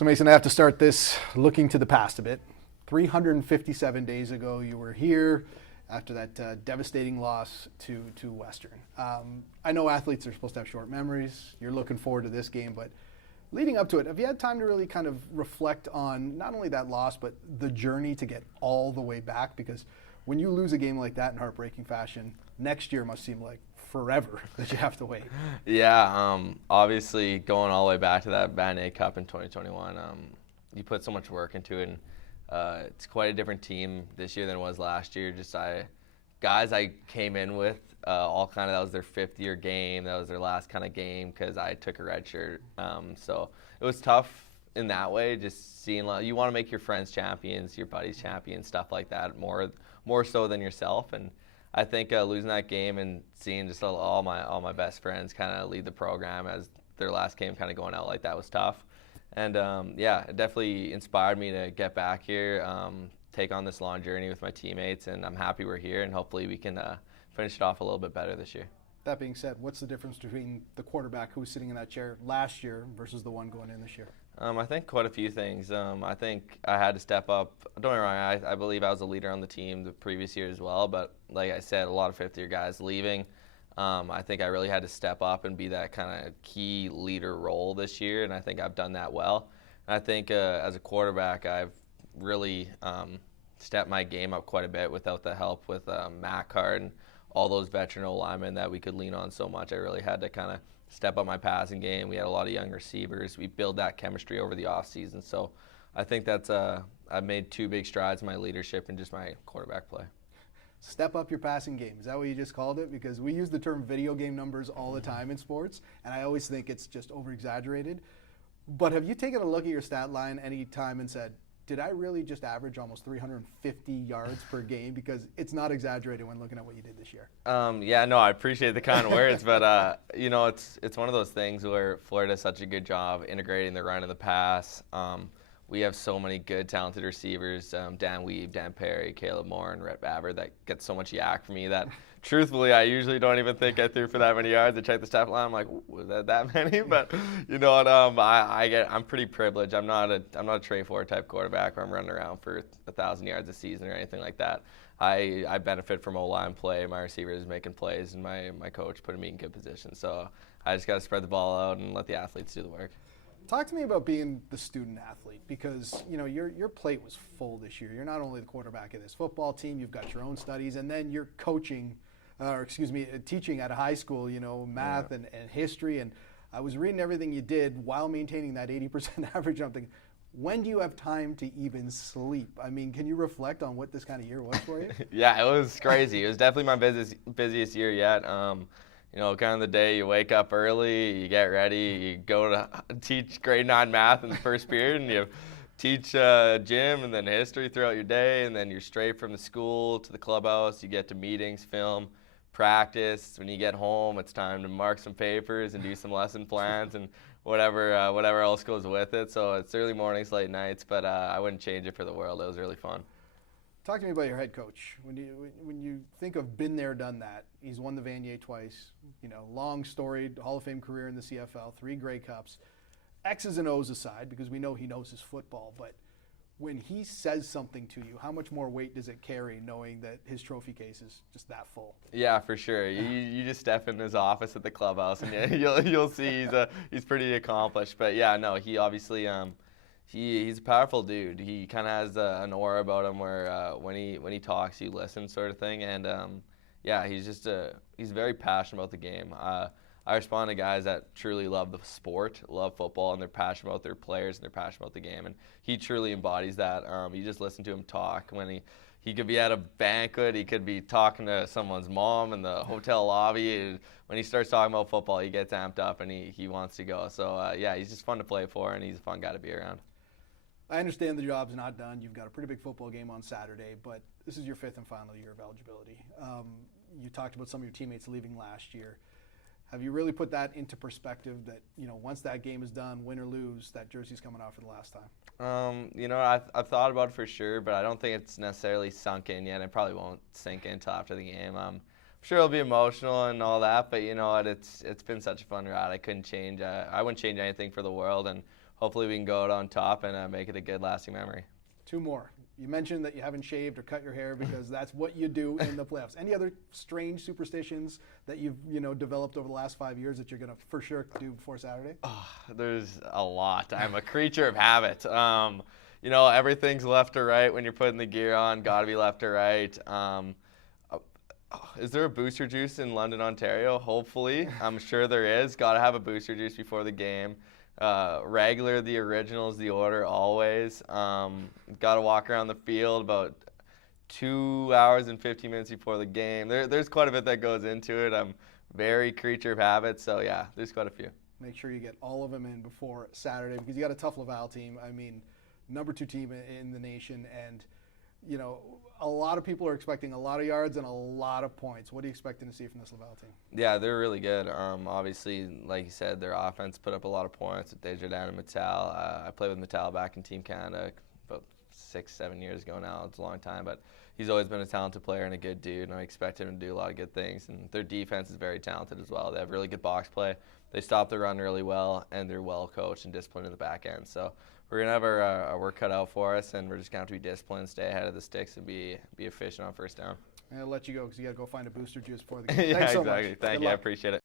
So Mason, I have to start this looking to the past a bit. 357 days ago, you were here after that devastating loss to Western. I know athletes are supposed to have short memories. You're looking forward to this game, but leading up to it, have you had time to really kind of reflect on not only that loss, but the journey to get all the way back? Because when you lose a game like that in heartbreaking fashion, next year must seem like forever that you have to wait. Yeah, obviously going all the way back to that Vanier Cup in 2021, you put so much work into it, and it's quite a different team this year than it was last year. Guys I came in with, all kind of, that was their fifth year game, that was their last kind of game because I took a red shirt. So it was tough in that way, just seeing, you want to make your friends champions, your buddies champions, stuff like that, more so than yourself. And I think losing that game and seeing just all my best friends kind of lead the program as their last game kind of going out like that was tough. And yeah, it definitely inspired me to get back here, take on this long journey with my teammates, and I'm happy we're here, and hopefully we can finish it off a little bit better this year. That being said, what's the difference between the quarterback who was sitting in that chair last year versus the one going in this year? I think quite a few things. I think I had to step up. Don't get me wrong, I believe I was a leader on the team the previous year as well, but like I said, a lot of fifth-year guys leaving. I think I really had to step up and be that kind of key leader role this year, and I think I've done that well. And I think as a quarterback, I've really stepped my game up quite a bit without the help with Matt Card and all those veteran linemen that we could lean on so much. I really had to kind of step up my passing game. We had a lot of young receivers. We built that chemistry over the offseason. So I think that's I've made two big strides in my leadership and just my quarterback play. Step up your passing game. Is that what you just called it? Because we use the term video game numbers all the time in sports, and I always think it's just over-exaggerated. But have you taken a look at your stat line any time and said, did I really just average almost 350 yards per game? Because it's not exaggerated when looking at what you did this year. Yeah, no, I appreciate the kind words, but you know, it's one of those things where Florida does such a good job integrating the run and the pass. We have so many good, talented receivers, Dan Weave, Dan Perry, Caleb Moore, and Rhett Babber, that get so much yak for me that, truthfully, I usually don't even think I threw for that many yards. I check the stat line, I'm like, was that many? But you know what? I'm pretty privileged. I'm not a Trey Ford type quarterback where I'm running around for 1,000 yards a season or anything like that. I benefit from O-line play, my receivers making plays, and my coach putting me in good position. So I just got to spread the ball out and let the athletes do the work. Talk to me about being the student athlete, because you know your plate was full this year. You're not only the quarterback of this football team, you've got your own studies, and then you're coaching, teaching at a high school, math and history. And I was reading everything you did while maintaining that 80% average. I'm thinking, when do you have time to even sleep? I mean, can you reflect on what this kind of year was for you? Yeah, it was crazy. It was definitely my busiest year yet. Kind of the day you wake up early, you get ready, you go to teach grade 9 math in the first period, and you teach gym and then history throughout your day, and then you're straight from the school to the clubhouse. You get to meetings, film, practice. When you get home, it's time to mark some papers and do some lesson plans and whatever else goes with it. So it's early mornings, late nights, but I wouldn't change it for the world. It was really fun. Talk to me about your head coach. When you think of been there, done that, he's won the Vanier twice, long storied Hall of Fame career in the CFL, 3 Grey Cups. X's and O's aside, because we know he knows his football, but when he says something to you, how much more weight does it carry knowing that his trophy case is just that full? Yeah, for sure. You just step in his office at the clubhouse and you'll see he's pretty accomplished. But yeah, no, he obviously he's a powerful dude. He kind of has an aura about him where when he talks, you listen, sort of thing. And yeah, he's very passionate about the game. I respond to guys that truly love the sport, love football, and they're passionate about their players and they're passionate about the game. And he truly embodies that. You just listen to him talk when he could be at a banquet, he could be talking to someone's mom in the hotel lobby. And when he starts talking about football, he gets amped up and he wants to go. So yeah, he's just fun to play for, and he's a fun guy to be around. I understand the job's not done. You've got a pretty big football game on Saturday, but this is your 5th and final year of eligibility. You talked about some of your teammates leaving last year. Have you really put that into perspective that, once that game is done, win or lose, that jersey's coming off for the last time? I've thought about it for sure, but I don't think it's necessarily sunk in yet. It probably won't sink in until after the game. I'm sure it'll be emotional and all that, but you know what? It's been such a fun ride. I couldn't change. I wouldn't change anything for the world, and hopefully we can go out on top and make it a good lasting memory. 2 more. You mentioned that you haven't shaved or cut your hair because that's what you do in the playoffs. Any other strange superstitions that you've developed over the last 5 years that you're going to for sure do before Saturday? Oh, there's a lot. I'm a creature of habit. Everything's left or right when you're putting the gear on. Got to be left or right. Is there a booster juice in London, Ontario? Hopefully. I'm sure there is. Got to have a booster juice before the game. Regular, the original is the order always. Got to walk around the field about 2 hours and 15 minutes before the game. There's quite a bit that goes into it. I'm very creature of habit, so yeah, there's quite a few. Make sure you get all of them in before Saturday because you got a tough Laval team. I mean, number 2 team in the nation, and a lot of people are expecting a lot of yards and a lot of points. What are you expecting to see from this Laval team? Yeah, they're really good. Obviously, like you said, their offense put up a lot of points with Desjardins and Mattel. I played with Mattel back in Team Canada about 6-7 years ago now. It's a long time, but he's always been a talented player and a good dude, and I expect him to do a lot of good things. And their defense is very talented as well. They have really good box play. They stop the run really well, and they're well coached and disciplined in the back end. So we're going to have our work cut out for us, and we're just going to have to be disciplined, stay ahead of the sticks, and be efficient on first down. I'll let you go because you got to go find a booster juice before the game. Yeah, Thanks so exactly. much. Thank Good you. I luck. appreciate it.